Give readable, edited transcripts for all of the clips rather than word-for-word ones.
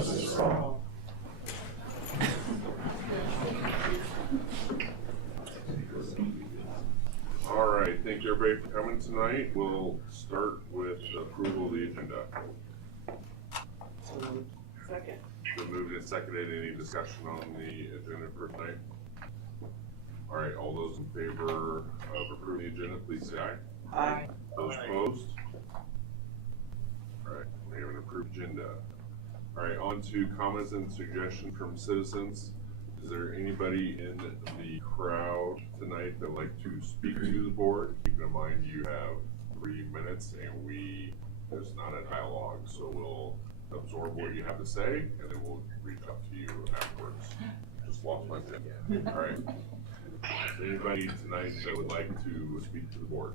justice for all. All right, thank you everybody for coming tonight. We'll start with approval of the agenda. Second. Been moved and seconded. Any discussion on the agenda for tonight? All right, all those in favor of approving the agenda, please say aye. Aye. Those opposed? All right, we have an approved agenda. All right, on to comments and suggestions from citizens. Is there anybody in the crowd tonight that would like to speak to the board? Keep in mind you have 3 minutes and there's not a dialogue, so we'll absorb what you have to say and then we'll reach out to you afterwards. Just lost my pen. All right. Is there anybody tonight that would like to speak to the board?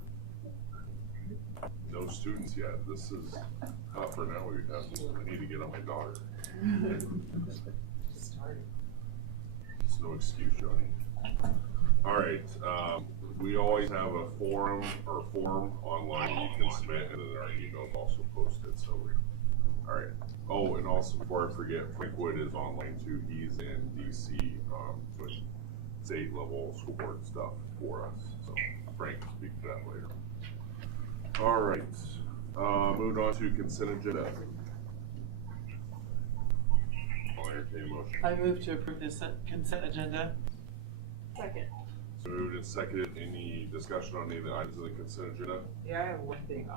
No students yet. This is for now. I need to get on my daughter. It's no excuse, Johnny. All right. We always have a form online you can submit, and then our email is also posted. So, all right. Oh, and also before I forget, Frank Wood is online too. He's in DC with state level school board stuff for us. So Frank can speak to that later. All right. Moving on to consent agenda. I'll entertain a motion. I move to approve this consent agenda. Second. So moved and seconded. Any discussion on any of the items of the consent agenda? Yeah, I have one thing.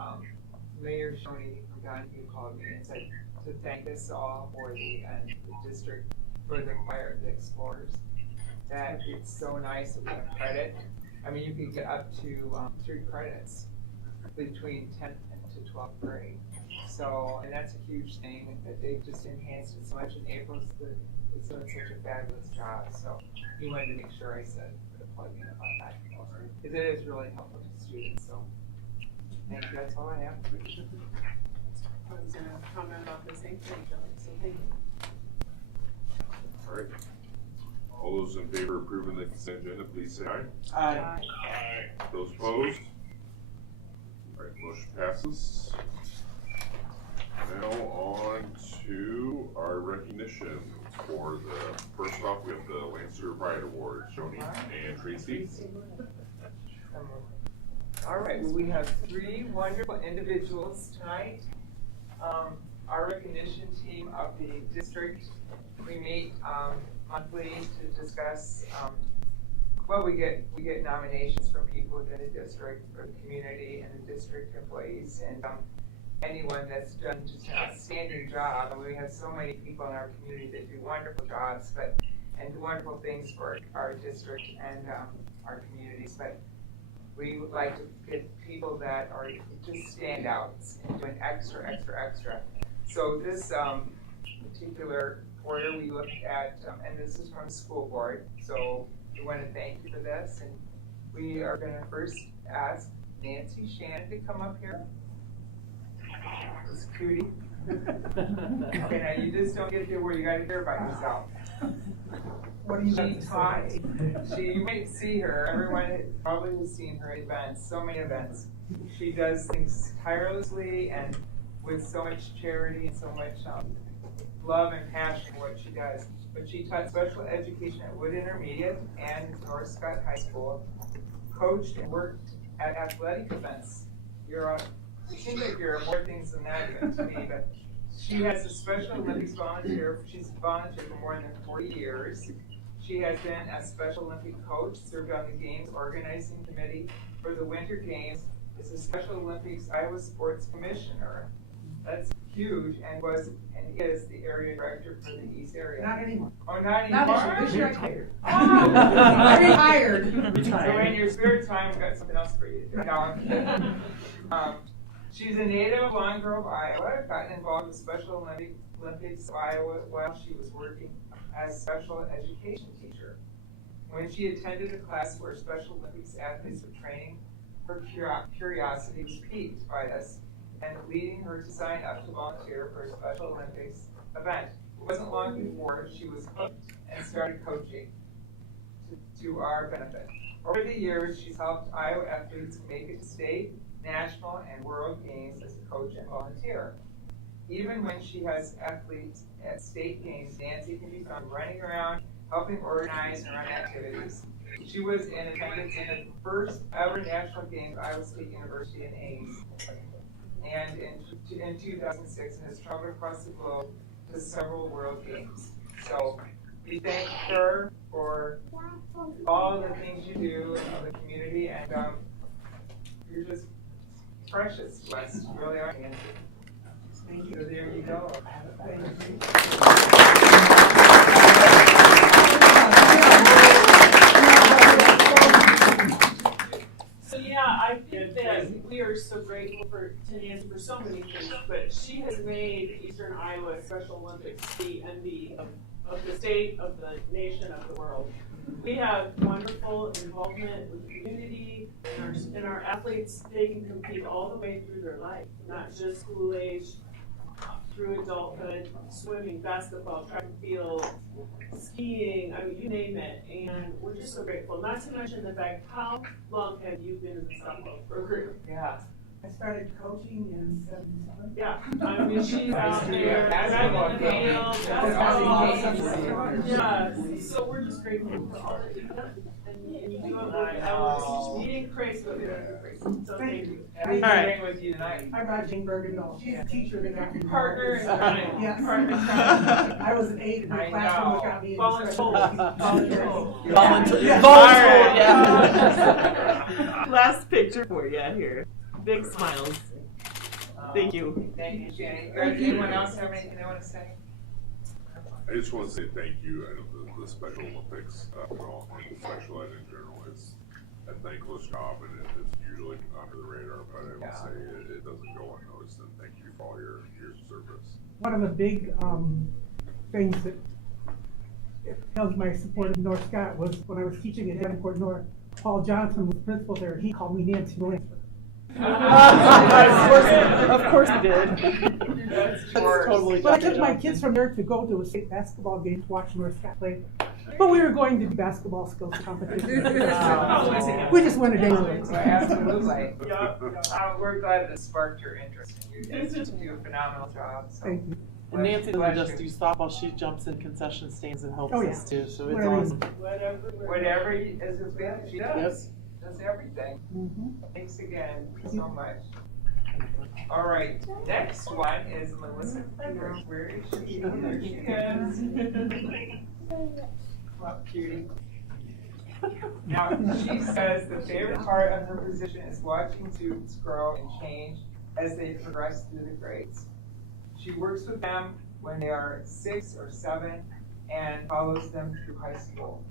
Mayor Shoney Gunn called me and said to thank us all for the district for the choir of the Explorers. That it's so nice that we have credit. I mean, you can get up to 3 credits between 10th to 12th grade. So, and that's a huge thing that they've just enhanced it so much. And April's is doing such a fabulous job. So, he wanted to make sure I said put a plug in about that because it is really helpful to students. So, thank you. That's all I have. I was going to comment about the same thing, so thank you. All right. All those in favor of approving the consent agenda, please say aye. Aye. Aye. Those opposed? All right, motion passes. Now on to our recognition for the, first off, we have the Lancer Pride Award, Joni and Tracy. All right, well, we have 3 wonderful individuals tonight. Our recognition team of the district, we meet monthly to discuss, well, we get nominations from people within the district, for the community and the district employees, and anyone that's done just an outstanding job. And we have so many people in our community that do wonderful jobs, and do wonderful things for our district and our communities. But we would like to get people that are just standouts and doing extra. So this particular quarter we looked at, and this is from the school board, so we want to thank you for this. And we are going to first ask Nancy Shannon to come up here. This cutie. Okay, now you just don't get here where you got to hear about yourself. What do you She taught. You might see her. Everyone probably has seen her events, so many events. She does things tirelessly and with so much charity and so much love and passion for what she does. But she taught special education at Wood Intermediate and North Scott High School, coached and worked at athletic events. You seem like you're more things than that even to me, but she has a Special Olympics volunteer. She's volunteered for more than 40 years. She has been a Special Olympic coach, served on the Games Organizing Committee for the Winter Games, is a Special Olympics Iowa Sports Commissioner. That's huge, and is the area director for the East area. Not anymore. Oh, not anymore? Not this year. Retired. Oh! I retired. So in your spare time, we've got something else for you to do. No, I'm kidding. She's a native of Long Grove, Iowa, gotten involved with Special Olympics of Iowa while she was working as a special education teacher. When she attended a class where Special Olympics athletes were training, her curiosity was piqued by this and leading her to sign up to volunteer for a Special Olympics event. It wasn't long before she was hooked and started coaching to our benefit. Over the years, she's helped Iowa athletes make it to state, national, and world games as a coach and volunteer. even when she has athletes at state games, Nancy can be found running around, helping organize and run activities. She was in attendance in the first ever national games at Iowa State University in Ames, and in 2006, and has traveled across the globe to several world games. So we thank her for all the things you do in the community, and you're just precious to us. You really are, Nancy. Thank you. So there you go. So yeah, I think that we are so grateful to Nancy for so many things, but she has made Eastern Iowa Special Olympics the envy of the state, of the nation, of the world. We have wonderful involvement with the community, and our athletes, they can compete all the way through their life, not just school age, through adulthood, swimming, basketball, track and field, skiing, I mean, you name it, and we're just so grateful. Not to mention the fact, how long have you been in the softball program? Yeah. I started coaching in '77. Yeah, I mean, she's out there, Basketball driving the field, basketball. basketball. Yeah, so we're just grateful for all that you've done. And you do it with our meeting praise, but we don't do praise. So thank you. And we're praying with you tonight. I brought Jane Bergendahl. She's a teacher in African Partner in crime. Yes. Partner in crime. I was an aide in her I classroom, know. which got me in Voluntold. Volunteer. Yeah. Volunteer, yeah. Last picture for you here. Big smiles. Thank you. Thank you, Jenny. Anyone else have anything they want to say? I just want to say thank you. I know the Special Olympics, and the special ed in general is a thankless job, and it's usually under the radar, but I will say it doesn't go unnoticed, and thank you for all your service. One of the big things that held my support of North Scott was when I was teaching at Davenport North. Paul Johnson was principal there. He called me Nancy Williams. Of course he did. That's Totally. But I took my kids from there to go to a state basketball game to watch North Scott play. But we were going to the basketball skills competition. We just went a day late. Well, absolutely. We're glad that sparked your interest in you. You do a phenomenal job. So. Thank you. And Nancy doesn't just do softball, she jumps in concession stands and helps Oh, yeah. us too, so it's Whatever. awesome. Whatever is available, she does. Does everything. Mhm. Thanks again so much. All right, next one is Melissa Cleaver. Where is she? There she is. Well, cutie. Now, she says the favorite part of her position is watching students grow and change as they progress through the grades. She works with them when they are 6 or 7 and follows them through high school.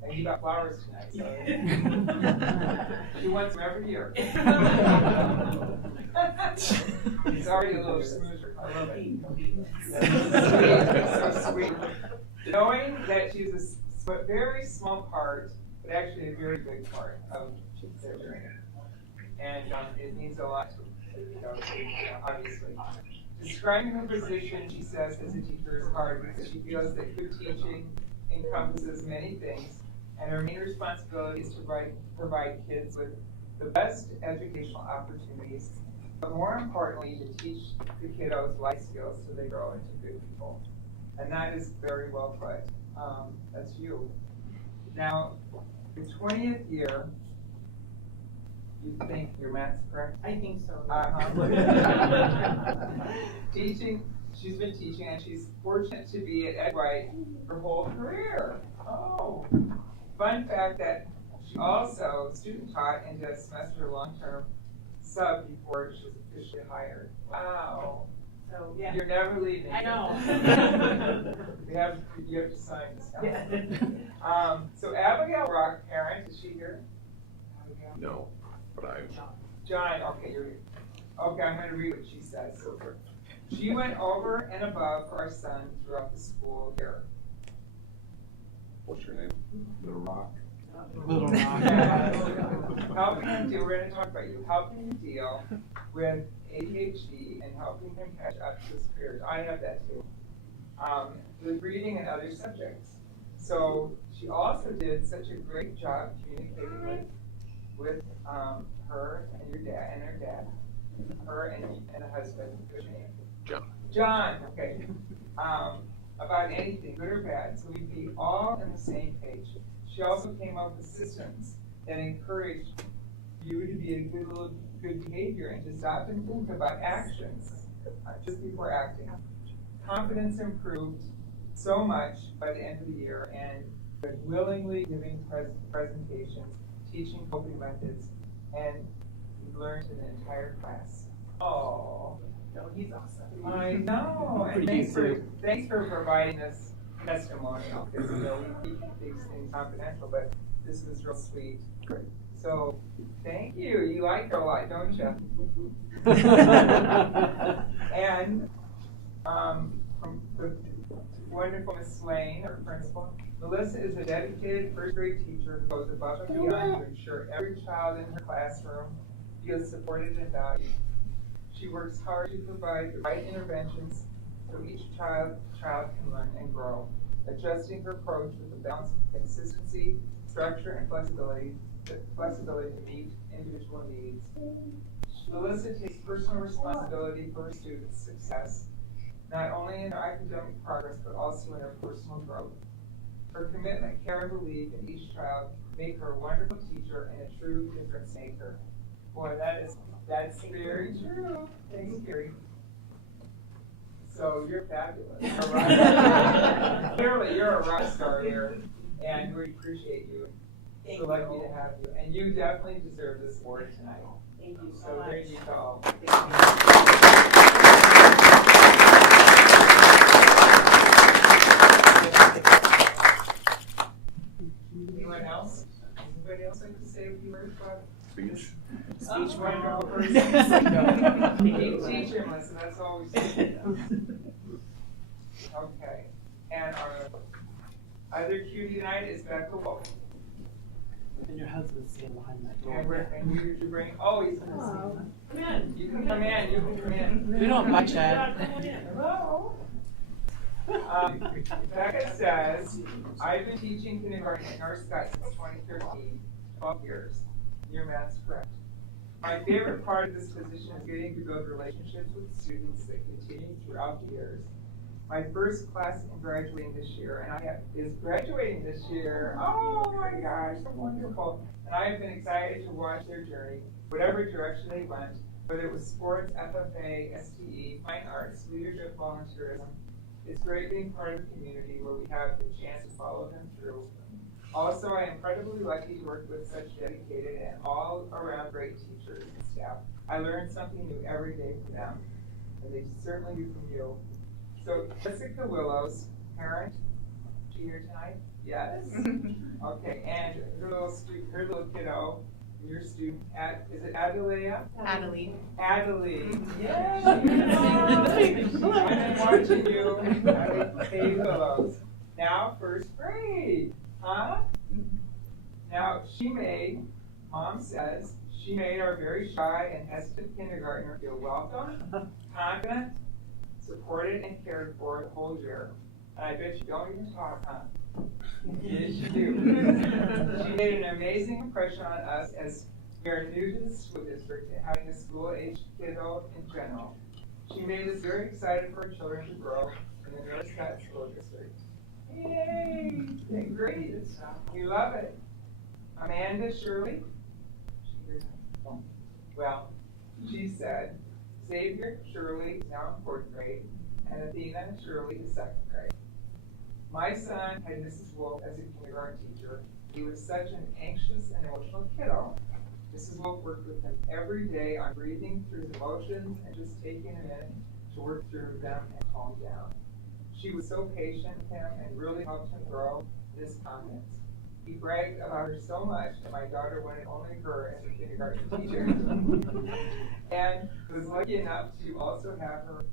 And you got flowers tonight, so. She wants them every year. It's already a little smoother. I love it. So sweet. Knowing that she's a very small part, but actually a very big part of their journey. And it means a lot to obviously. Describing her position, she says, as a teacher is hard because she feels that good teaching encompasses many things, and her main responsibility is to provide kids with the best educational opportunities, but more importantly, to teach the kiddos life skills so they grow into good people. And that is very well put. That's you. Now, the 20th year, you think your math's correct? I think so. Teaching, she's been teaching, and she's fortunate to be at Ed White her whole career. Oh, fun fact that she also student taught and did a semester long-term sub before she was officially hired. Wow. So, yeah. You're never leaving. I know. You have to sign this. Yeah. So Abigail Rock, parent, is she here? Abigail? No, but John, okay, you're here. Okay, I'm going to read what she says. She went over and above for our son throughout the school year. What's your name? Little Rock. Little Rock. Helping him deal, we're going to talk about you, helping him deal with ADHD and helping him catch up to his peers. I have that too. With reading and other subjects. So she also did such a great job communicating with her and your dad and her dad, her and the husband. What's your name? John. John, okay, about anything, good or bad, so we'd be all on the same page. She also came up with systems that encouraged you to be a good behavior and to stop and think about actions just before acting. Confidence improved so much by the end of the year, and willingly giving presentations, teaching coping methods, and we learned an entire class. Oh, No, he's awesome. I know. And thanks for providing this testimonial, because we keep these things confidential, but this was real sweet. So, thank you. You like her a lot, don't you? And from the wonderful Miss Swain, our principal, Melissa is a dedicated first grade teacher who goes above and beyond to ensure every child in her classroom feels supported and valued. She works hard to provide the right interventions so each child can learn and grow, adjusting her approach with a balance of consistency, structure, and flexibility to meet individual needs. Melissa takes personal responsibility for her students' success, not only in their academic progress, but also in their personal growth. Her commitment, care, and belief in each child make her a wonderful teacher and a true difference maker. Boy, that's very true. Thanks, Carrie. So you're fabulous. Clearly, you're a rock star here, and we appreciate you. So lucky to have you, and you definitely deserve this award tonight. Thank you so So much. there you go. Anyone else? Anybody else like to say a few words about Speech. speech wonderful person? Keep teaching, Melissa, that's all we say. Okay, and our other cutie tonight is Becca Wolf. And your husband's standing behind that door. And you bring, oh, he's in the Come in. You can come in, you can come in. We don't mind Yeah, Chad. come on in. Hello. Becca says, I've been teaching kindergarten at North Scott since 2013, 12 years. Your math's correct. My favorite part of this position is getting to build relationships with students that continue throughout the years. My first class in graduating this year, is graduating this year. Oh my gosh, so wonderful. And I have been excited to watch their journey, whatever direction they went, whether it was sports, FFA, STE, fine arts, leadership, volunteerism. It's great being part of a community where we have the chance to follow them through. Also, I am incredibly lucky to work with such dedicated and all-around great teachers and staff. I learn something new every day from them, and they certainly do from you. So, Jessica Willows, parent, is she here tonight? Yes. Okay, and her little kiddo, your student, is it Adelia? Adelie. Adelie. Yay! I've been watching you, Adelie Willows. Now, first grade, huh? Now, Mom says, she made our very shy and hesitant kindergartner feel welcome, confident, supported, and cared for the whole year. And I bet you don't even talk, huh? Yes, you do. She made an amazing impression on us as we are new to the school district and having a school-aged kiddo in general. She made us very excited for our children to grow in the North Scott School District. Yay! Great. We love it. Amanda Shirley. Well, she said, Xavier Shirley is now in 4th grade, and Athena Shirley is 2nd grade. My son had Mrs. Wolf as a kindergarten teacher. He was such an anxious and emotional kiddo. Mrs. Wolf worked with him every day on breathing through his emotions and just taking a minute to work through them and calm down. She was so patient with him and really helped him grow in his confidence. He bragged about her so much that my daughter wanted only her as her kindergarten teacher. And was lucky enough to also have her,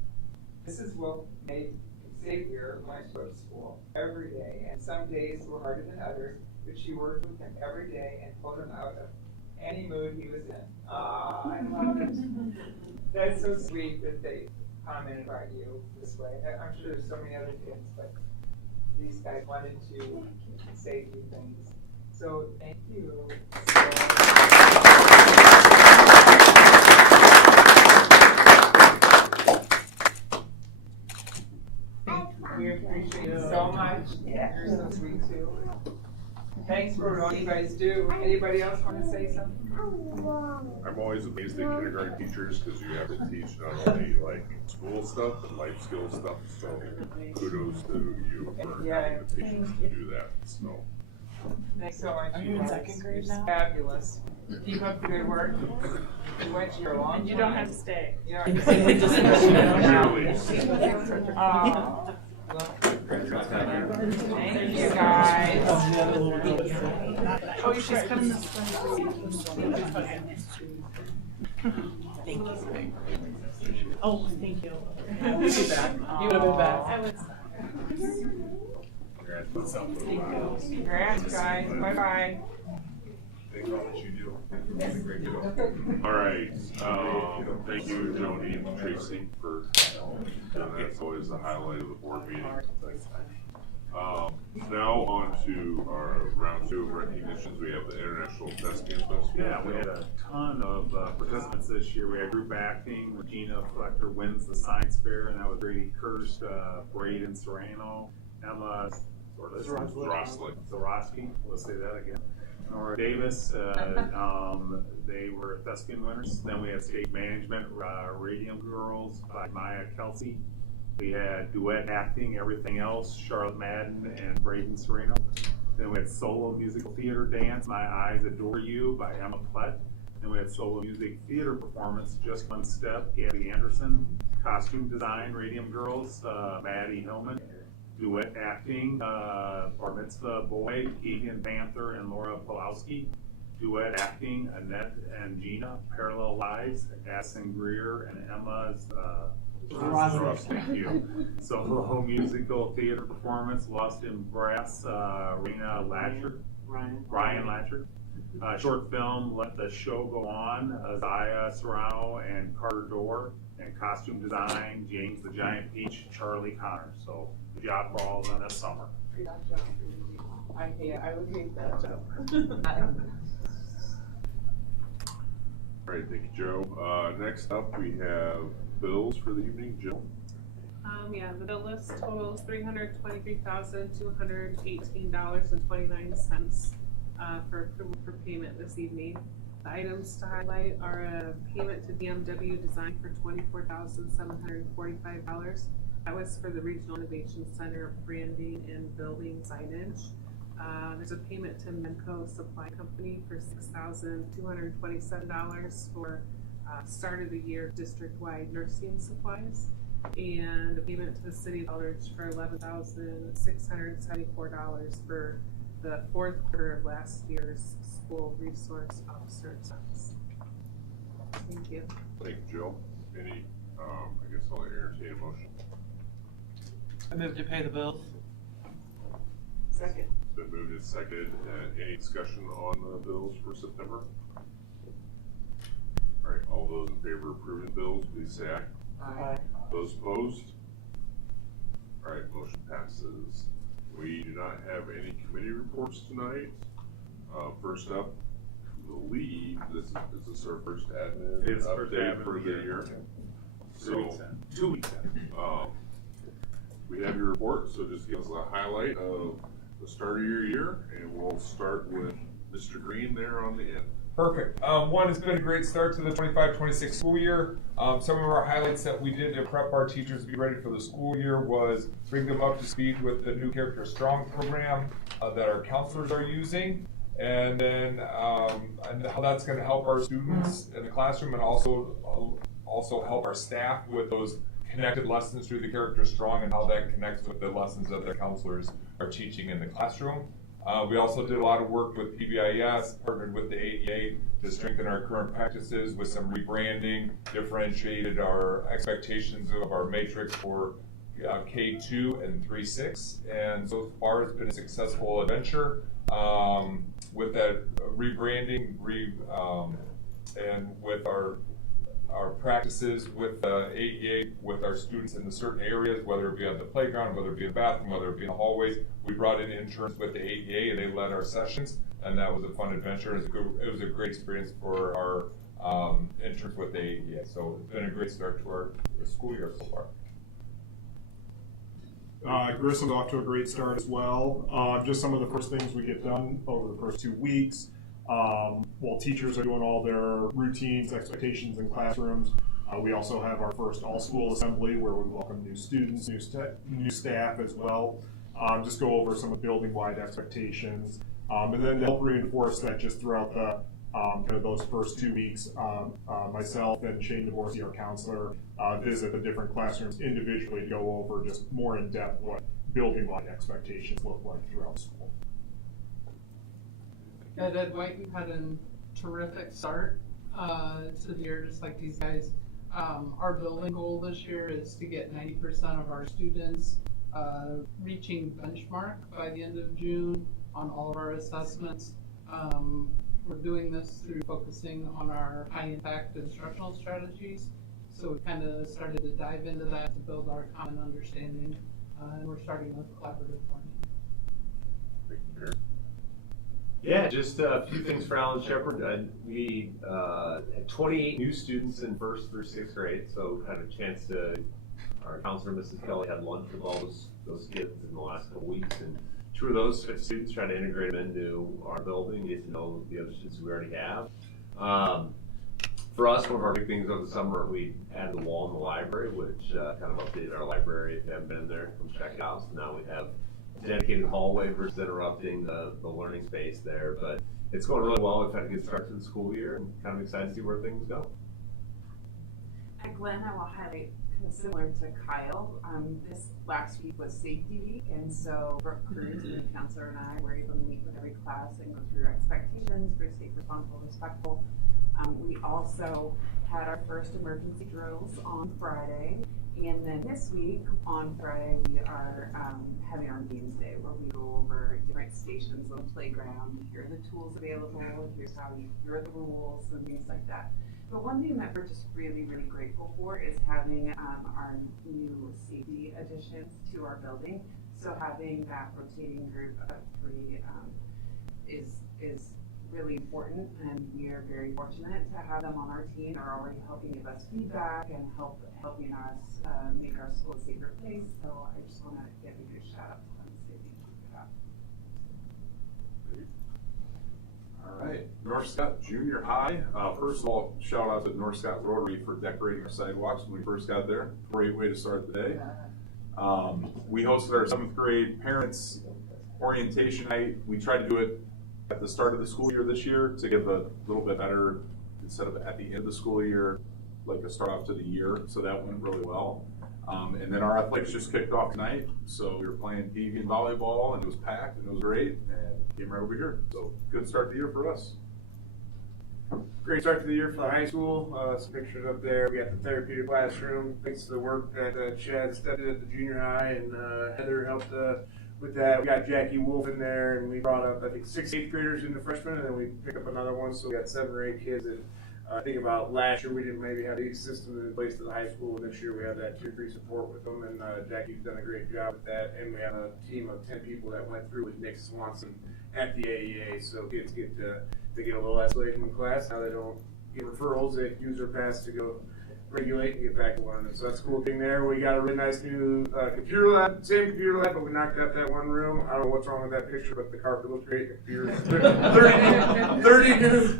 Mrs. Wolf made Xavier went to go to school every day, and some days were harder than others, but she worked with him every day and pulled him out of any mood he was in. Ah, I love it. That's so sweet that they comment about you this way. I'm sure there's so many other kids, but these guys wanted to say a few things. So thank you. appreciate it so much. You're so sweet too. Thanks for all you guys do. Anybody else want to say something? I'm always amazed at kindergarten teachers because you have to teach not only like school stuff but life skills stuff. So kudos to you for having the patience to do that. So Thanks so much. Are you in second grade now? Fabulous. Keep up the good work. You went to your long. And you don't have to stay. You know, clearly, thank you guys. Oh, you should come this way. Thank you. Oh, thank you. You would have been back. I would. Congrats, guys. Bye-bye. all right. Thank you, Joni and Tracy, for that's always the highlight of the board meeting. Now on to our round two of recognitions. We have the International Thespian Festival. Yeah, we had a ton of participants this year. We had group acting. Regina Flecker wins the science fair, and that was Brady Kirst, Braden Serrano, Emma Zorowski. Let's say that again. Nora Davis. They were thespian winners. Then we had stage management, Radium Girls by Maya Kelsey. We had duet acting, Everything Else, Charlotte Madden and Braden Serrano. Then we had solo musical theater dance, My Eyes Adore You by Emma Plett. Then we had solo music theater performance, Just One Step, Gabby Anderson. Costume design, Radium Girls, Maddie Hillman. Duet acting, Bar Mitzvah Boy, Keegan Panther and Laura Pulowski. Duet acting, Annette and Gina. Parallel Lives, Assen Greer and Emma's thank you. Solo musical theater performance, Lost in Brass, Ryan Latcher. Short film, Let the Show Go On, Zaya Serrano and Carter Dorr. And costume design, James the Giant Peach, Charlie Connor. So good job for all of them this summer. I would hate that job. All right, thank you, Joe. Next up, we have bills for the evening. Jill. Yeah, the bill list totals $323,218.29 for approval for payment this evening. The items to highlight are a payment to BMW Design for $24,745. That was for the Regional Innovation Center branding and building signage. There's a payment to Menco Supply Company for $6,227 for start of the year district-wide nursing supplies, and a payment to the City of Eldridge for $11,674 for the fourth quarter of last year's school resource officer expense. Thank you. Thank you, Jill. Any, I guess I'll entertain a motion. I move to pay the bills. Second. It's been moved and seconded. Any discussion on the bills for September? All right, all those in favor of approving the bills, please say aye. Aye. Those opposed? All right, motion passes. We do not have any committee reports tonight. First up, I believe this is our first admin It's first update admin for the year. So, 2 weeks in. we have your report, so just give us a highlight of the start of your year, and we'll start with Mr. Green there on the end. Perfect. One, it's been a great start to the 25-26 school year. Some of our highlights that we did to prep our teachers to be ready for the school year was bring them up to speed with the new Character Strong program that our counselors are using, and then and how that's going to help our students in the classroom, and also help our staff with those connected lessons through the Character Strong and how that connects with the lessons that their counselors are teaching in the classroom. We also did a lot of work with PBIS, partnered with the AEA to strengthen our current practices with some rebranding, differentiated our expectations of our matrix for K2 and 3-6. And so far it's been a successful adventure with that rebranding and with our practices with AEA, with our students in the certain areas, whether it be on the playground, whether it be in the bathroom, whether it be in the hallways. We brought in interns with the AEA and they led our sessions, and that was a fun adventure. It was a great experience for our interns with the AEA. So it's been a great start to our school year so far. Grissom's off to a great start as well. Just some of the first things we get done over the first 2 weeks. While teachers are doing all their routines, expectations in classrooms, we also have our first all-school assembly where we welcome new students, new staff as well. Just go over some of the building-wide expectations. And then to help reinforce that just throughout the kind of those first 2 weeks, myself and Shane DeVorsey, our counselor, visit the different classrooms individually to go over just more in depth what building-wide expectations look like throughout school. At Ed White, we've had a terrific start to the year, just like these guys. Our building goal this year is to get 90% of our students reaching benchmark by the end of June on all of our assessments. We're doing this through focusing on our high-impact instructional strategies. So we kind of started to dive into that to build our common understanding, and we're starting with collaborative learning. Yeah, just a few things for Alan Shepard. We had 28 new students in 1st through 6th grade, so had a chance to, our counselor, Mrs. Kelly, had lunch with all those kids in the last couple weeks, and 2 of those students try to integrate them into our building, get to know the other students we already have. For us, one of our big things over the summer, we added a wall in the library, which kind of updated our library. If you haven't been in there, come check it out. So now we have a dedicated hallway versus interrupting the learning space there. But it's going really well. We've had a good start to the school year and kind of excited to see where things go. At Glenn, I will highlight kind of similar to Kyle. This last week was safety week, and so Brooke Cruz, the counselor, and I were able to meet with every class and go through expectations for safe, responsible, respectful. We also had our first emergency drills on Friday, and then this week on Friday we are having our games day where we go over different stations on the playground. Here are the tools available, here are the rules and things like that. But one thing that we're just really, really grateful for is having our new safety additions to our building. So having that rotating group of 3 is really important, and we are very fortunate to have them on our team. They're already helping give us feedback and helping us make our school a safer place. So I just want to give a good shout out to them. All right, North Scott Junior High. First of all, shout out to North Scott Rotary for decorating our sidewalks when we first got there. Great way to start the day. We hosted our 7th grade parents orientation night. We tried to do it at the start of the school year this year to give a little bit better, instead of at the end of the school year, like a start off to the year. So that went really well. And then our athletics just kicked off tonight. So we were playing PV and volleyball, and it was packed, and it was great, and came right over here. So good start to the year for us. Great start to the year for the high school. Some pictures up there. We got the therapeutic classroom. Thanks to the work that Chad studied at the junior high, and Heather helped with that. We got Jackie Wolf in there, and we brought up, I think, 6 8th graders into freshmen, and then we picked up another one. So we got 7 or 8 kids. And I think about last year we didn't maybe have these systems in place to the high school, and this year we have that tier 3 support with them, and Jackie's done a great job with that. And we have a team of 10 people that went through with Nick Swanson at the AEA, so kids get to get a little escalation in class. Now they don't get referrals; they use their pass to go regulate and get back to learning. So that's a cool thing there. We got a really nice new computer lab, same computer lab, but we knocked out that one room. I don't know what's wrong with that picture, but the carpet looks great. The computers, 30 new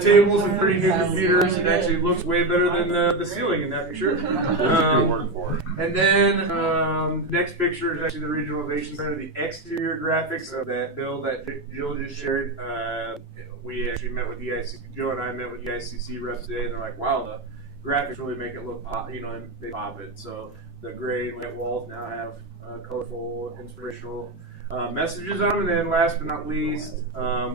tables and 30 new computers. It actually looks way better than the ceiling in that picture. And then the next picture is actually the Regionalization Center, the exterior graphics of that bill that Jill just shared. We actually met with EICC, Jill and I met with EICC reps today, and they're like, wow, the graphics really make it look pop, and they pop it. So the gray and white walls now have colorful, inspirational messages on them. And then last but not least,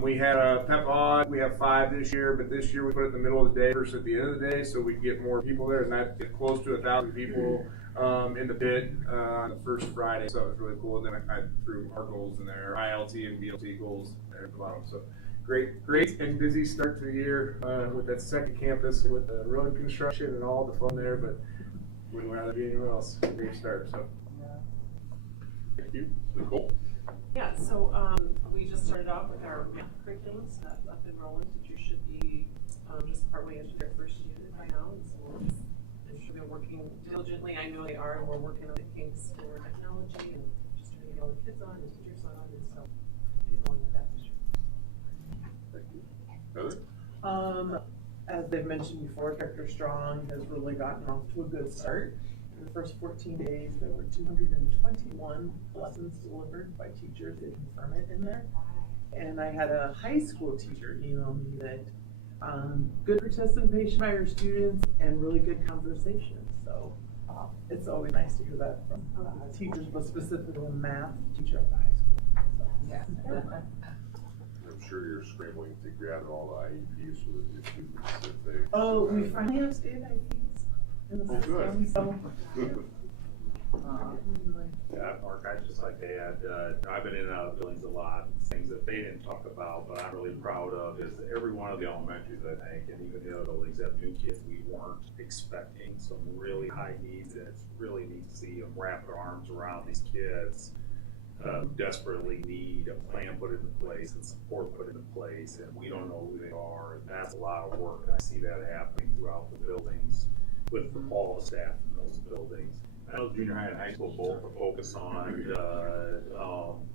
we had a pep odd. We have 5 this year, but this year we put it in the middle of the day versus at the end of the day, so we get more people there, and not get close to 1,000 people in the pit on the first Friday. So it was really cool. And then I threw our goals in there, ILT and BLT goals there at the bottom. So great and busy start to the year with that second campus, with the road construction and all the fun there, but wouldn't rather be anywhere else. Great start. So thank you. Nicole. Yeah, so we just started off with our math curriculums. That's up and rolling. Teachers should be just partway into their first unit by now, and so they should be working diligently. I know they are, and we're working on the kinks for technology and just trying to get all the kids on and teachers on, and so keep going with that this year. Thank you. Heather? As they've mentioned before, Character Strong has really gotten off to a good start. In the first 14 days, there were 221 lessons delivered by teachers. They confirm it in there. And I had a high school teacher email me that good participation by your students and really good conversation. So it's always nice to hear that from teachers, but specifically a math teacher at the high school. So, yeah. I'm sure you're scrambling to gather all the IEPs for the new students that they. Oh, we finally have state IEPs in the system, so. Yeah, Mark, I'd just like to add, I've been in and out of buildings a lot. Things that they didn't talk about, but I'm really proud of is every one of the elementaries, I think, and even the other buildings have new kids we weren't expecting. Some really high needs, and it's really neat to see them wrap their arms around these kids who desperately need a plan put into place and support put into place, and we don't know who they are, and that's a lot of work. And I see that happening throughout the buildings with all the staff in those buildings. I know junior high and high school both are focused on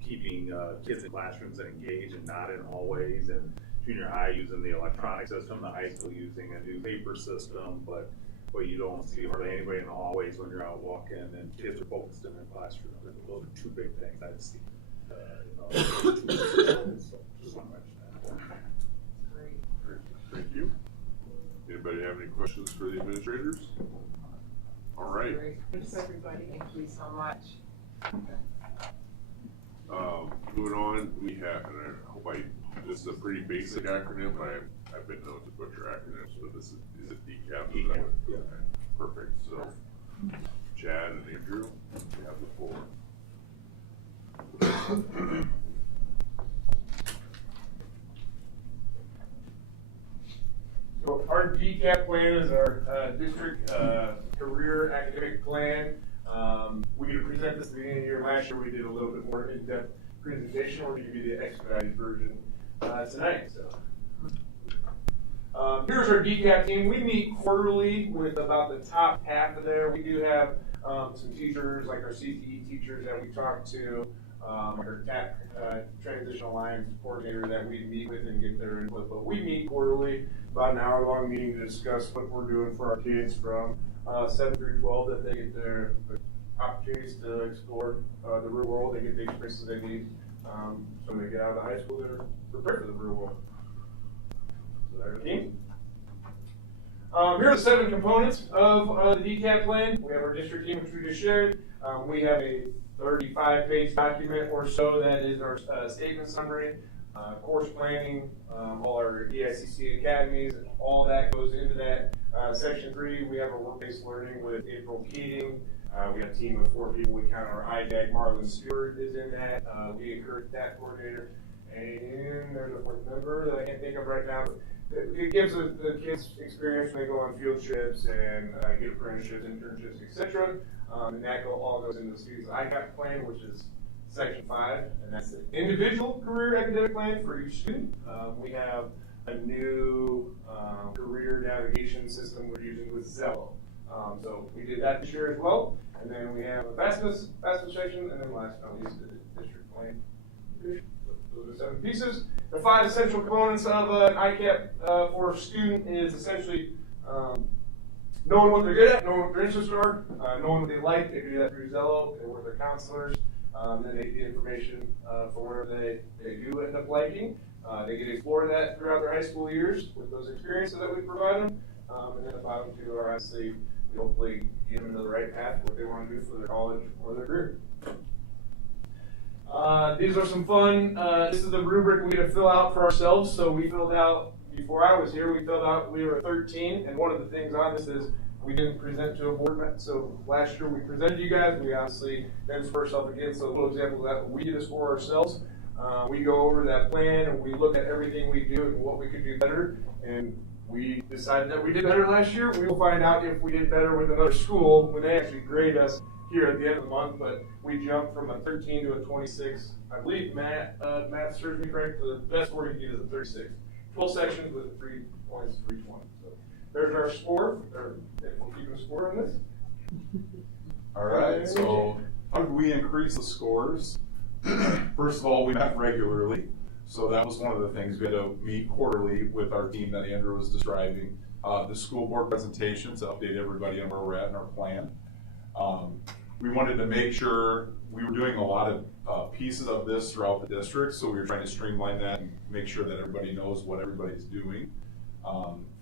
keeping kids in classrooms engaged and not in hallways, and junior high using the electronic system, the high school using a new paper system, but you don't see hardly anybody in the hallways when you're out walking, and kids are focused in their classroom. Those are two big things I've seen. So just want to mention that. Great. Thank you. Anybody have any questions for the administrators? All right. Thanks, everybody. Thank you so much. Moving on, we have, and I hope this is a pretty basic acronym, but I've been known to butcher acronyms, but is it DCAP? DCAP, yeah. Okay, perfect. So, Chad and Andrew, you have the floor. So our DCAP plan is our district career academic plan. We could present this at the beginning of the year. Last year we did a little bit more in-depth presentation. We're going to give you the expedited version tonight. So here's our DCAP team. We meet quarterly with about the top half of there. We do have some teachers, like our CTE teachers that we talk to, our TAC Transitional Alliance coordinator that we meet with and get their input. But we meet quarterly, about an hour-long meeting to discuss what we're doing for our kids from 7 through 12, that they get their opportunities to explore the real world, they get the experiences they need. So when they get out of high school, they're prepared for the real world. So there's our team. Here are the 7 components of the DCAP plan. We have our district team, which we just shared. We have a 35-page document or so that is our statement summary, course planning, all our EICC academies, all that goes into that. Section 3, we have our work-based learning with April Keating. We have a team of 4 people. We count our IDAG. Marlon Stewart is in that. We encourage that coordinator. And there's a 4th member that I can't think of right now. It gives the kids experience when they go on field trips and get apprenticeships, internships, etc. And that all goes into the student's ICAP plan, which is Section 5, and that's the individual career academic plan for each student. We have a new career navigation system we're using with Zello. So we did that this year as well. And then we have a FAFSA section, and then last but not least, the district plan. Those are 7 pieces. The 5 essential components of an ICAP for a student is essentially knowing what they're good at, knowing what their interests are, knowing what they like. They do that through Zello. They work with their counselors. Then they get information for whatever they do end up liking. They get to explore that throughout their high school years with those experiences that we provide them. And then the bottom 2 are obviously, we hopefully get them into the right path, what they want to do for their college or their career. These are some fun. This is the rubric we had to fill out for ourselves. So we filled out, before I was here, we were 13. And one of the things on this is we didn't present to a board. So last year we presented to you guys. We obviously then score ourselves again. So a little example of that, we did this for ourselves. We go over that plan and we look at everything we do and what we could do better. And we decided that we did better last year. We will find out if we did better with another school when they actually grade us here at the end of the month. But we jumped from a 13 to a 26. I believe math serves me correct. The best score you can get is a 36. 12 sections with 3 points for each one. So there's our score, or if we're keeping a score on this. All right, so how did we increase the scores? First of all, we met regularly. So that was one of the things. We had to meet quarterly with our team that Andrew was describing. The school board presentation to update everybody on where we're at in our plan. We wanted to make sure we were doing a lot of pieces of this throughout the district, so we were trying to streamline that and make sure that everybody knows what everybody's doing.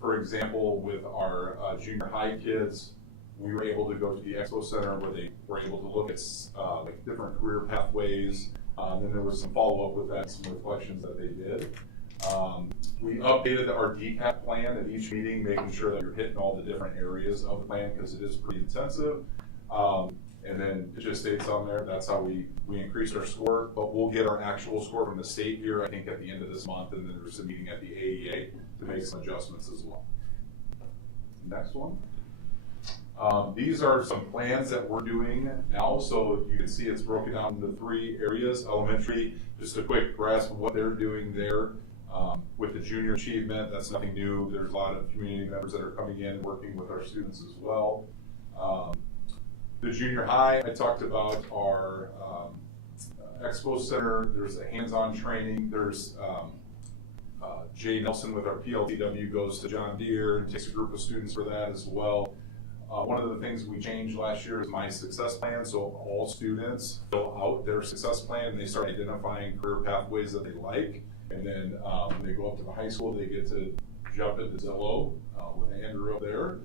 For example, with our junior high kids, we were able to go to the Expo Center where they were able to look at like different career pathways. Then there was some follow-up with that, some reflections that they did. We updated our DCAP plan at each meeting, making sure that you're hitting all the different areas of the plan because it is pretty intensive. And then it just states on there, that's how we increased our score, but we'll get our actual score from the state here, I think at the end of this month, and then there's a meeting at the AEA to make some adjustments as well. Next one. These are some plans that we're doing now, so you can see it's broken down into 3 areas. Elementary, just a quick grasp of what they're doing there. With the junior achievement, that's nothing new. There's a lot of community members that are coming in and working with our students as well. The junior high, I talked about our Expo Center. There's a hands-on training. There's Jay Nelson with our PLTW goes to John Deere and takes a group of students for that as well. One of the things we changed last year is my success plan, so all students fill out their success plan and they start identifying career pathways that they like, and then when they go up to the high school, they get to jump into Zillow with Andrew up there.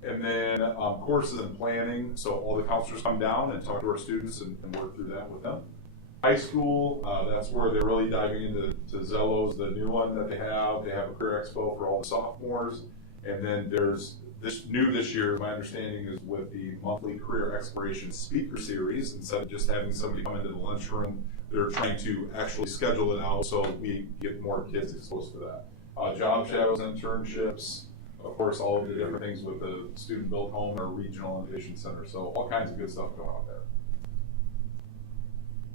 And then courses and planning, so all the counselors come down and talk to our students and work through that with them. High school, that's where they're really diving into Zellow's, the new one that they have. They have a career expo for all the sophomores, and then there's this year, my understanding is with the monthly career exploration speaker series, instead of just having somebody come into the lunchroom, they're trying to actually schedule it out so we get more kids exposed to that. Job shadows, internships, of course, all of the different things with the student built home or regional innovation center. So all kinds of good stuff going on there.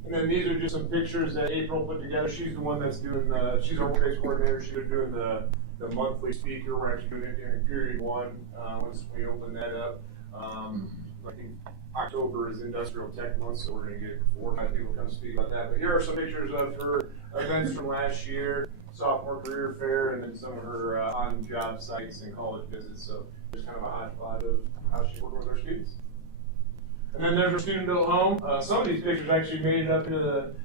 And then these are just some pictures that April put together. She's the one that's doing she's our workplace coordinator. She's doing the monthly speaker. We're actually doing it during period 1 once we open that up. I think October is Industrial Tech Month, so we're going to get 4 or 5 people come speak about that. But here are some pictures of her events from last year, sophomore career fair, and then some of her on-job sites and college visits. So there's kind of a hodgepodge of how she's working with our students. And then there's our student-built home. Some of these pictures actually made it up into the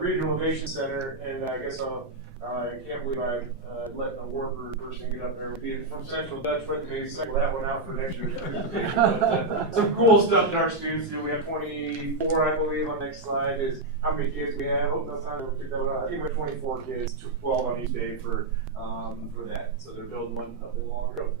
Regional Innovation Center, and I guess I can't believe I'm letting a worker person get up there. Being from Central Dutch, but maybe cycle that one out for next year's presentation. But, some cool stuff that our students do. We have 24, I believe, on the next slide is how many kids we have. Oh, that's not going to pick that one out. I think we have 24 kids, 12 on each day for that. So they're building one up in Long Grove.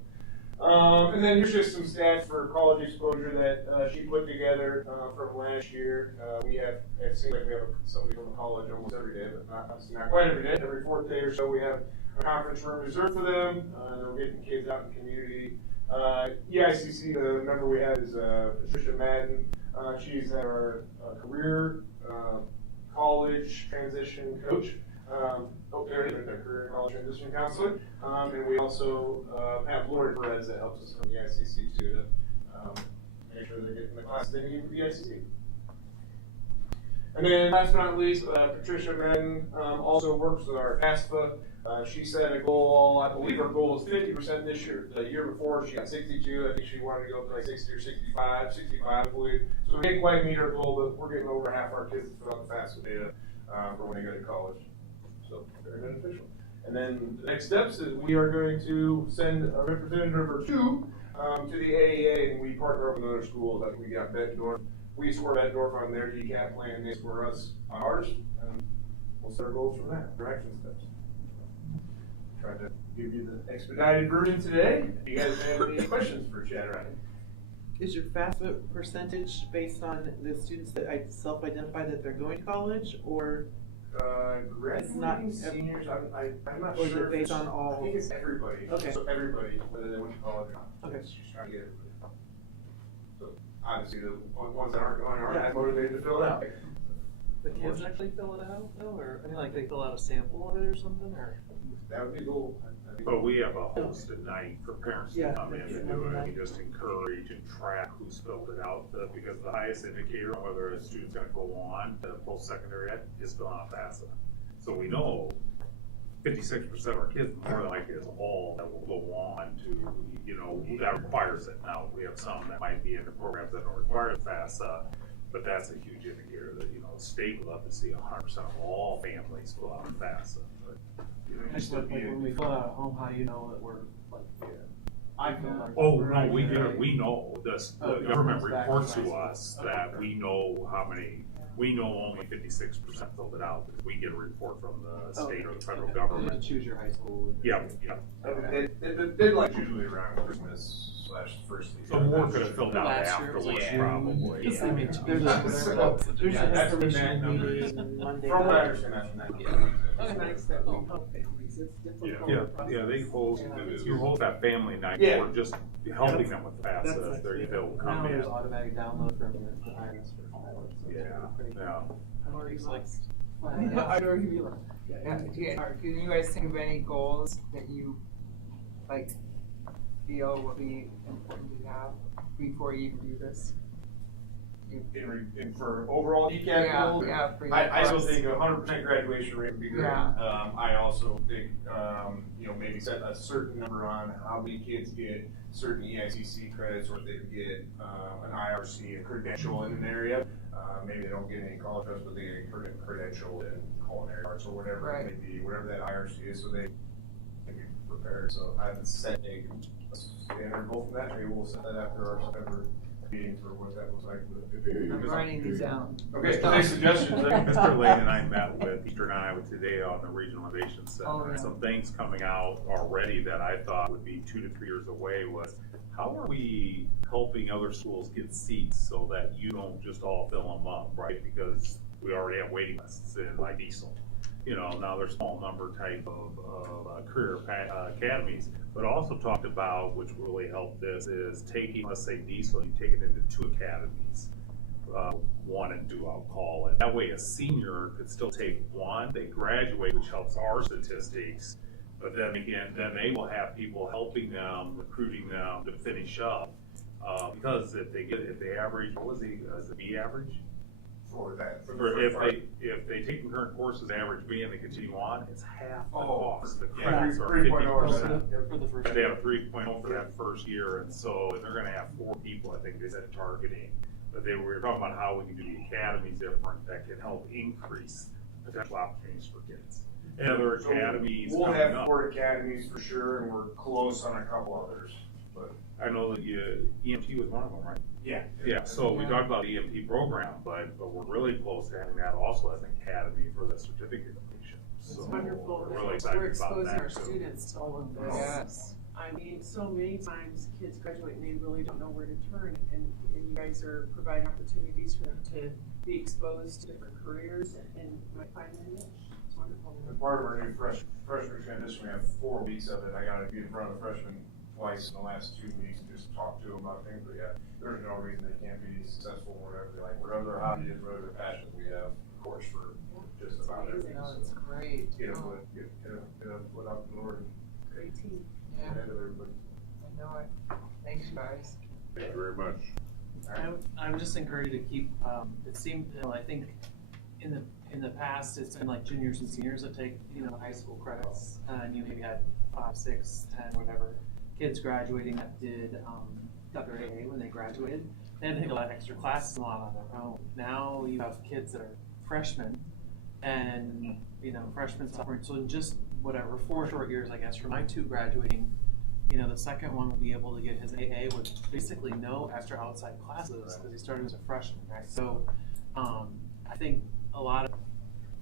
And then here's just some stats for college exposure that she put together from last year. It seems like we have somebody from a college almost every day, but not quite every day. Every 4th day or so we have a conference room reserved for them. We're getting kids out in the community. EICC, the member we have is Patricia Madden. She's our career college transition coach. Their career college transition counselor. And we also have Lori Perez that helps us from the EICC too to make sure they're getting the class they need for the EICC. And then last but not least, Patricia Madden also works with our FAFSA. She set a goal, I believe her goal is 50% this year. The year before she got 62, I think she wanted to go up to like 60 or 65, I believe. So we didn't quite meet our goal, but we're getting over half our kids to fill out the FAFSA data for when they go to college. So very beneficial. And then the next steps is we are going to send a representative or 2 to the AEA, and we partner up with other schools. I think we got Bettendorf. We score Bettendorf on their DCAP plan, they score us on ours, and we'll set our goals from that, for action steps. Tried to give you the expedited version today. Do you guys have any questions for Chad or I? Is your FAFSA percentage based on the students that self-identify that they're going to college, or? Graduating not seniors, I'm not or sure. Is it based on all? I think it's everybody. Okay. So everybody, whether they went to college or not. Okay. She's trying to get everybody. So obviously the ones that aren't going aren't as motivated to fill it out. The kids actually fill it out though, or, I mean, like they fill out a sample of it or something, or? That would be cool. But we have a host at night for parents to Yeah. come in and do it. We just encourage and track who's filled it out, because the highest indicator on whether a student's gonna go on to post-secondary ed is filling out FAFSA. So we know 56% of our kids more than likely is all that will go on to, you know, that requires it. Now, we have some that might be in the programs that don't require FAFSA, but that's a huge indicator that, you know, the state would love to see 100% of all families fill out FAFSA. But, you know, Just like when we fill out at home, how do you know that we're like, I feel like. oh, no, we get it, we know, the Oh, government it goes back reports to to high us school. that Okay. we know how many, we know only 56% filled it out, because we get a report from the state or the federal You government. have to choose your high school. Yeah, yeah. The deadline's usually around Christmas / first of the So year. more could have filled out Last year it was afterwards, like probably. June. I mean, So, there's an that's when that information number is. meeting Monday From what I night. understand, that's when that. It's nice that we help families, it's difficult. Yeah, they host, you host that family night, Yeah. or just helping them with FAFSA, they'll come Now in. there's automatic download from your iOS for Pilot, so it's Yeah, pretty- yeah. I'm already like. I know you like. Can you guys think of any goals that you like feel would be important to have before you even do this? And for overall DCAT Yeah, goals, yeah, for your I still class. think 100% graduation rate would be great. Yeah. I also think, you know, maybe set a certain number on how many kids get certain EICC credits, or if they get an IRC, a credential in an area. Maybe they don't get any college credits, but they get a credential in culinary arts or whatever Right. it may be, whatever that IRC is, so they can be prepared. So I haven't set a standard goal for that. Maybe we'll set that after our September meeting for what that looks like. I'm writing these down. Okay, thanks, suggestions. Mr. Lane and I met with Eastern Iowa today on the Regional Innovation Center. Oh, yeah. Some things coming out already that I thought would be 2 to 3 years away was, how are we helping other schools get seats so that you don't just all fill them up, right? Because we already have waiting lists in like Diesel. You know, now there's small number type of career academies, but also talked about, which really helped this, is taking, let's say Diesel, you take it into 2 academies. 1 and 2, I'll call it. That way a senior could still take 1, they graduate, which helps our statistics, but then again, then they will have people helping them, recruiting them to finish up. Because if they average, what was the B average? For that. If they take concurrent courses, average B, and they continue on, it's half the Oh, cost. The yeah, credits are 3.0%. 50%. For the first And they year. have 3.0 for that first year, and so they're gonna have 4 people, I think they said, targeting. But we were talking about how we can do the academies different that can help increase potential opportunities for kids. And other So academies We'll coming have up. 4 academies for sure, and we're close on a couple others, but. I know that EMT was one of them, right? Yeah. Yeah, so we talked about the EMT program, but we're really close to having that also as an academy for the certificate completion. It's So wonderful. we're really We're excited about exposing that our too. students to all of this. Yes. I mean, so many times kids graduate and they really don't know where to turn, and you guys are providing opportunities for them to be exposed to different careers and might find their niche. It's wonderful. And part of our new freshman transition, we have 4 weeks of it. I gotta be in front of the freshmen twice in the last 2 weeks and just talk to them about things, but yeah, there's no reason they can't be successful wherever, like, whatever their hobby is, whatever their passion, we have a course for just about everything. No, it's great. Get them put out the door and Great team. Yeah, hand to everybody. I know it. Thanks, guys. Thank you very much. I'm just encouraged to keep, it seemed, you know, I think in the past, it's been like juniors and seniors that take, you know, high school credits, and you maybe had 5, 6, 10, whatever, kids graduating that did, got their AA when they graduated. They had to take a lot of extra classes, a lot on their own. Now you have kids that are freshmen, and, you know, freshmen, sophomore, so in just whatever, 4 short years, I guess, for my 2 graduating, you know, the second one will be able to get his AA with basically no extra outside classes because he started as a freshman, right? So, I think a lot of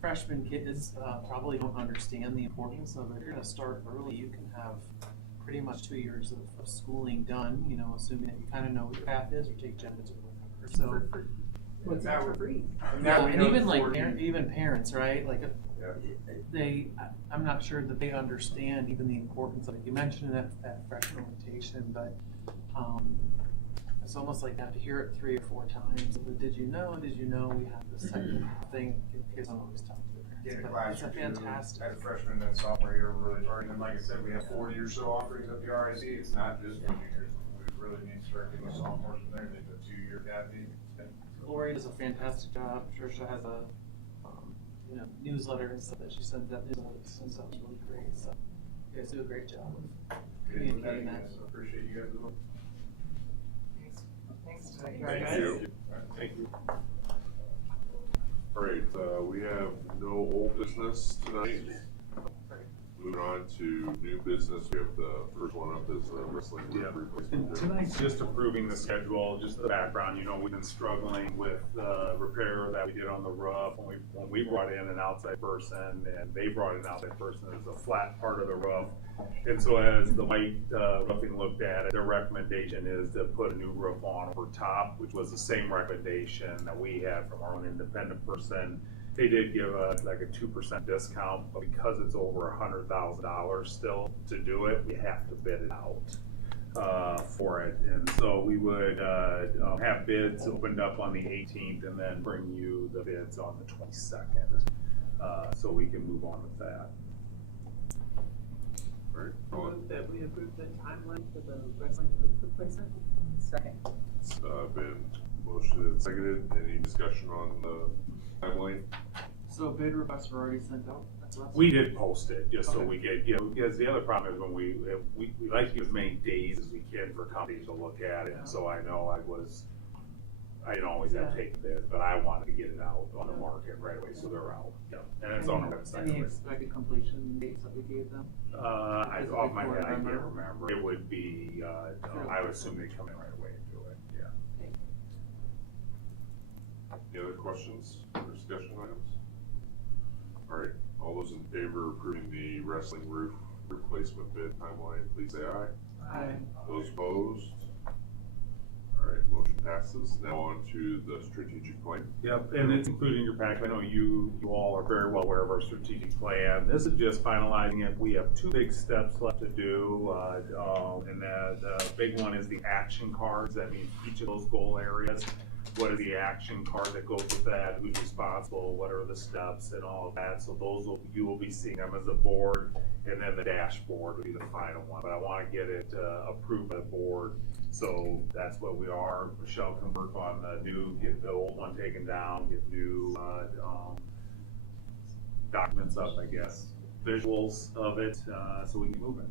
freshman kids probably don't understand the importance of it. If you're gonna start early, you can have pretty much 2 years of schooling done, you know, assuming that you kind of know what your path is or take gen eds or whatever. So, What's that for free? yeah, and even like even parents, right? Like I'm not sure that they understand even the importance of it. You mentioned that freshman orientation, but it's almost like you have to hear it 3 or 4 times. The did you know? Did you know? We have the second thing. Kids don't always talk to their In a parents. But classroom, it's a fantastic. as a freshman and sophomore year, we're really targeting them. Like I said, we have 40 or so offerings at the RIC. It's not just for juniors. We really need to start getting the sophomores from there. They've got 2-year gap. Lori does a fantastic job. Trisha has a newsletter and stuff that she sends out newsletters, and so it's really great. So you guys do a great job of communicating that. So appreciate you guys doing. Thanks. Thank you. Thank you. All right, we have no old business tonight. Moving on to new business, we have the first one up is wrestling roof replacement. And tonight's just approving the schedule, just the background, we've been struggling with the repair that we did on the roof when we brought in an outside person and they brought in an outside person. There's a flat part of the roof. And so as the White Roofing looked at it, their recommendation is to put a new roof on over top, which was the same recommendation that we had from our own independent person. They did give us like a 2% discount, but because it's over $100,000 still to do it, we have to bid it out for it. And so we would have bids opened up on the 18th and then bring you the bids on the 22nd, so we can move on with that. Right. Move that we approve the timeline for the wrestling roof replacement. Second. It's been motioned and seconded. Any discussion on the timeline? So bid requests were already sent out. We did post it just so we get, because the other problem is when we like to give as many days as we can for companies to look at it. And so I know I didn't always have to take bids, but I wanted to get it out on the market right away, so they're out. Yep. And it's on our website. Any expected completion dates that we gave them? Off my head, I can't remember. It would be, I would assume they come in right away and do it, yeah. Any other questions or discussion items? All right, all those in favor of approving the wrestling roof replacement bid timeline, please say aye. Aye. Those opposed? All right, motion passes. Now on to the strategic plan. Yep, and it's included in your pack. I know you all are very well aware of our strategic plan. This is just finalizing it. We have 2 big steps left to do, and the big one is the action cards. That means each of those goal areas. What is the action card that goes with that? Who's responsible? What are the steps and all of that? So you will be seeing them as a board, and then the dashboard will be the final one. But I want to get it approved by the board. So that's what we are. Michelle can work on get the old one taken down, get new documents up, I guess, visuals of it, so we can move it.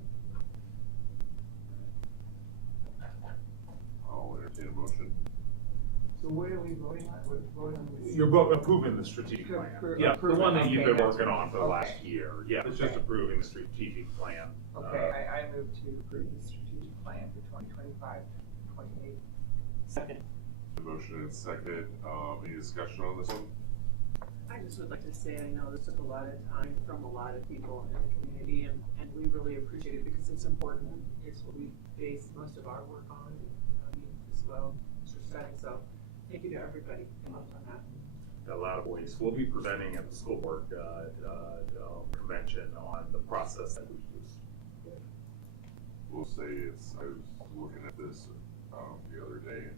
I'll entertain a motion. So what are we voting on? We're voting on this. You're approving the strategic plan. Yeah, the one that you've been working on for the last year. Yeah, it's just approving the strategic plan. Okay, I move to approve the strategic plan for 2025-28. Second. The motion and seconded. Any discussion on this one? I just would like to say, I know this took a lot of time from a lot of people in the community, and we really appreciate it because it's important. It's what we base most of our work on, as well, Mr. Stein. So thank you to everybody involved on that. A lot of ways. We'll be presenting at the school board convention on the process that we use. We'll say I was looking at this the other day, and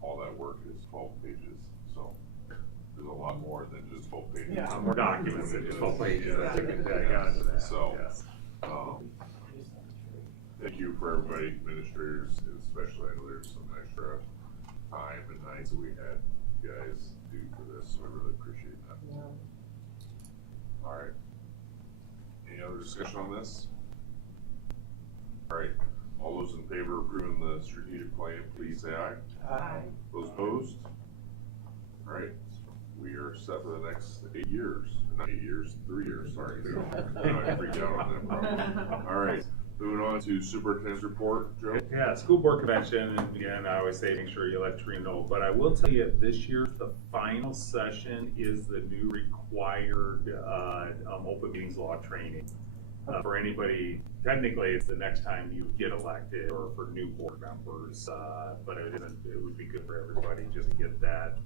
all that work is 12 pages. So there's a lot more than just 12 pages. Yeah, more documents than just 12 pages. So, thank you for everybody, administrators, especially. I know there's some extra time and nights that we had you guys do for this, so I really appreciate that. Yeah. All right. Any other discussion on this? All right. All those in favor of approving the strategic plan, please say aye. Aye. Those opposed? All right. We are set for the next 8 years. Not 8 years, 3 years, sorry. I freaked out on that problem. All right. Moving on to superintendent's report, Joe. Yeah, school board convention, and again, I always say make sure you let Trina know, but I will tell you this year, the final session is the new required open meetings law training. For anybody, technically it's the next time you get elected or for new board members, but it would be good for everybody just to get that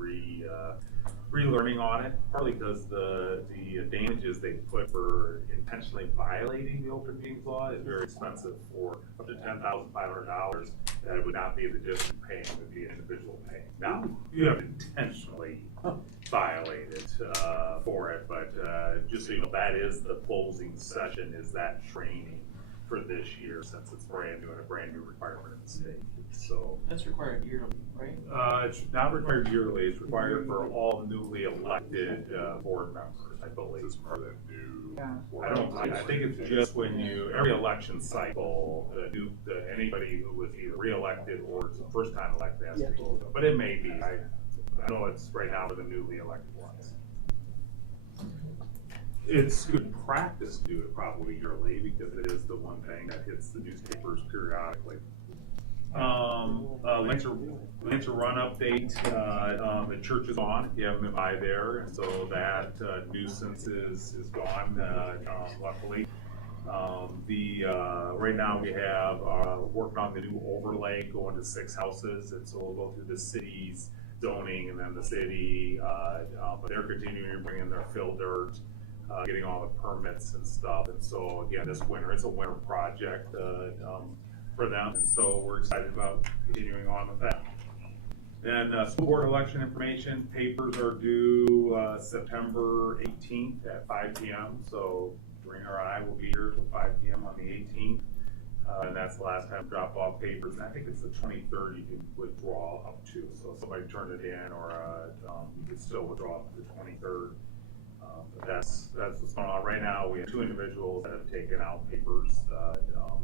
relearning on it, partly because the damages they put for intentionally violating the open meetings law is very expensive, for up to $10,500 that it would not be the district paying would be individual pay. Now, you have intentionally violated for it, but just so you know, that is the closing session, is that training for this year, since it's brand new and a brand new requirement in the state. So That's required yearly, right? it's not required yearly, it's required for all newly elected board members, I believe. This is part of that new. I think it's just when every election cycle, anybody who was either re-elected or is the first time elected has to go. But it may be, I know it's right now for the newly elected ones. It's good practice to do it probably yearly, because it is the one thing that hits the newspapers periodically. Lancer Run update, the church is on, if you haven't been by there, and so that nuisance is gone, luckily. Right now we have, working on the new overlay, going to 6 houses, and so we'll go through the city's zoning and then the city, but they're continuing to bring in their fill dirt, getting all the permits and stuff, and so again, this winter, it's a winter project, for them, and so we're excited about continuing on with that. And school board election information, papers are due September 18th at 5 p.m. So Doreen or I will be here till 5 p.m. on the 18th. And that's the last time drop off papers. And I think it's the 23rd you can withdraw up to. So if somebody turned it in, or you could still withdraw up to the 23rd. But that's what's going on right now. We have 2 individuals that have taken out papers.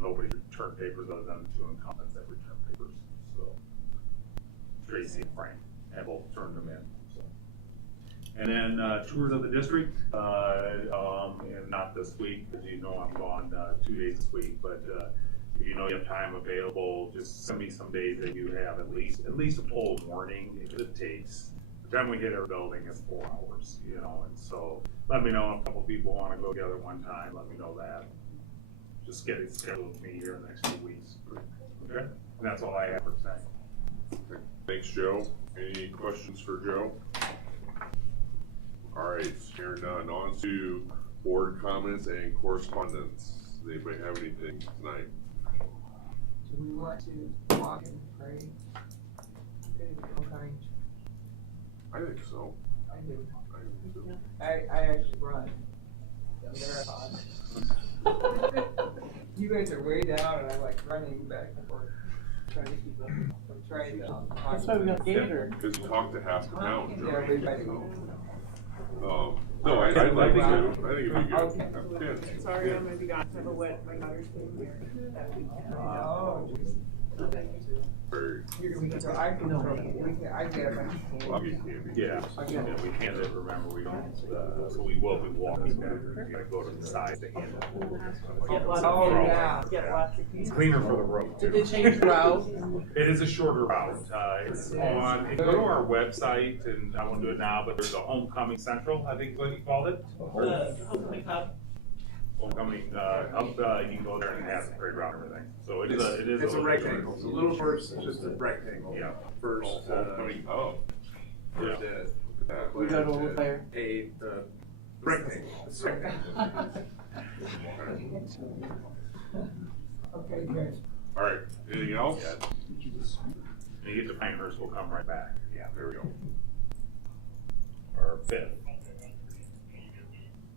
Nobody returned papers other than the 2 incumbents that returned papers. So Tracy and Frank have both turned them in. So. And then tours of the district, and not this week, because you know I'm gone 2 days this week. But if you know you have time available, just send me some days that you have at least a full morning. It takes. The time we hit our building is 4 hours, you know, and so let me know if a couple people want to go together one time. Let me know that. Just get it scheduled with me here in the next 2 weeks. Okay, and that's all I have for today. Thanks, Joe. Any questions for Joe? All right, hearing none. On to board comments and correspondence. Does anybody have anything tonight? Do we want to walk and pray? Okay. I think so. I do. I think so. I actually run the marathon. You guys are way down, and I'm like running back and forth, trying to keep up. I'm trying to. That's why we got Gator. Because you talk to half the town, Yeah, Joe. everybody. No, I'd like to. I think it'd be good. Okay. Sorry, I'm gonna be gone. I have a wet, my daughter's being here. Oh, Very. so I can, I get a bunch of Well, you can't be. Yeah, we can't remember, we don't, so we will be walking back. We gotta go to the side to handle. Oh, yeah. Get lots of It's cleaner for the road too. Did they change route? It is a shorter route. It's on, if you go to our website, and I won't do it now, but there's a Homecoming Central, I think is what you called it. Homecoming Hub. Homecoming, you can go there and it has a great route and everything. So it is It's a little rectangle. It's a little first, it's just a rectangle. Yeah. First, Homecoming Hub. first, We go to Old Fair. a rectangle. It's a rectangle. Okay, good. All right, anything else? When you get to Pinehurst, we'll come right back. Yeah, there we go. Or 5th.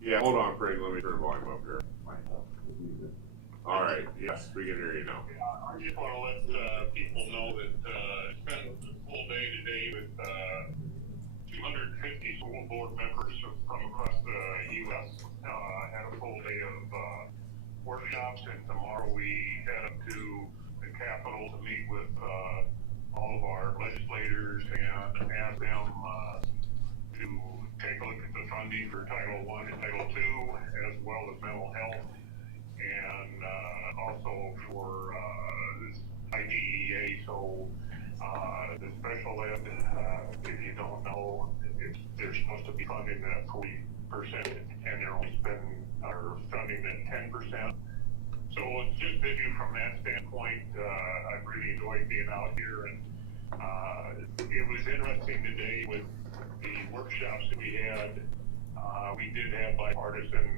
Yeah, hold on, Craig, let me turn the volume up here. All right, yes, we can hear you now. I just want to let people know that it's been a full day today with 250 school board members from across the U.S. Had a full day of workshops, and tomorrow we head up to the Capitol to meet with all of our legislators and ask them to take a look at the funding for Title I and Title II, as well as mental health, and also for this IDEA. So the special ed, if you don't know, they're supposed to be funding at 40%, and they're only funding at 10%. So just busy from that standpoint. I've really enjoyed being out here, and it was interesting today with the workshops that we had. We did have bipartisan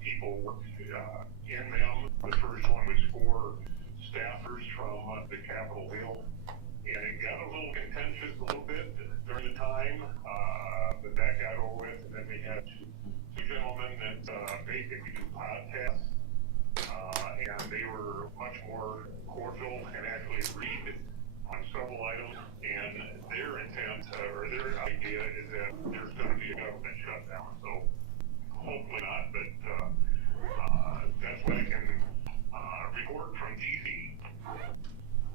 people work in them. The first one was for staffers from the Capitol Hill, And it got a little contentious a little bit during the time, but that got over with. And then we had two gentlemen that basically do podcasts, and they were much more cordial and actually agreed on several items. And their intent, or their idea is that there's going to be a government shutdown. So hopefully not, but that's what I can report from DC.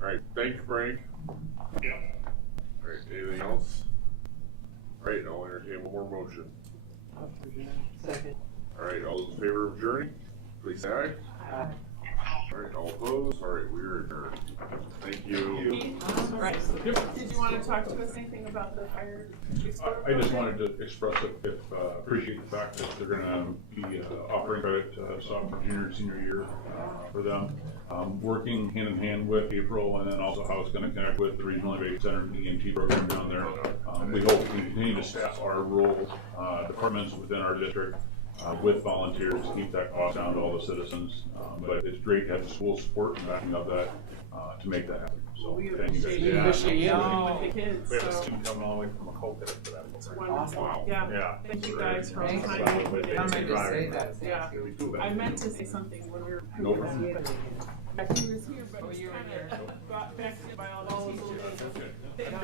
All right, thank you, Frank. Yep. All right, anything else? All right, I'll entertain one more motion. Second. All right, all those in favor of adjourning, please say aye. Aye. All right, all opposed? All right, we are adjourned. Thank you. Right. Did you want to talk to us anything about the fire? I just wanted to express appreciate the fact that they're gonna be offering credit sophomore, junior, senior year for them. Working hand in hand with April, and then also how it's gonna connect with the regional innovation center and the EMT program down there. We hope we continue to staff our rural departments within our district with volunteers to keep that cost down to all the citizens. But it's great to have the school support and backing up that to make that happen. So We thank you appreciate guys. you working Yeah. with the kids, We have a so student coming all the way from Macokota for that. it's wonderful. Wow. Yeah. Yeah. Thank you guys for all the Thanks. time you put I'm into gonna say this. that. Yeah. We do that. I meant to say something when we were. No problem. He was here, but Oh, he you were kind here. of got back to by all the teachers. Okay.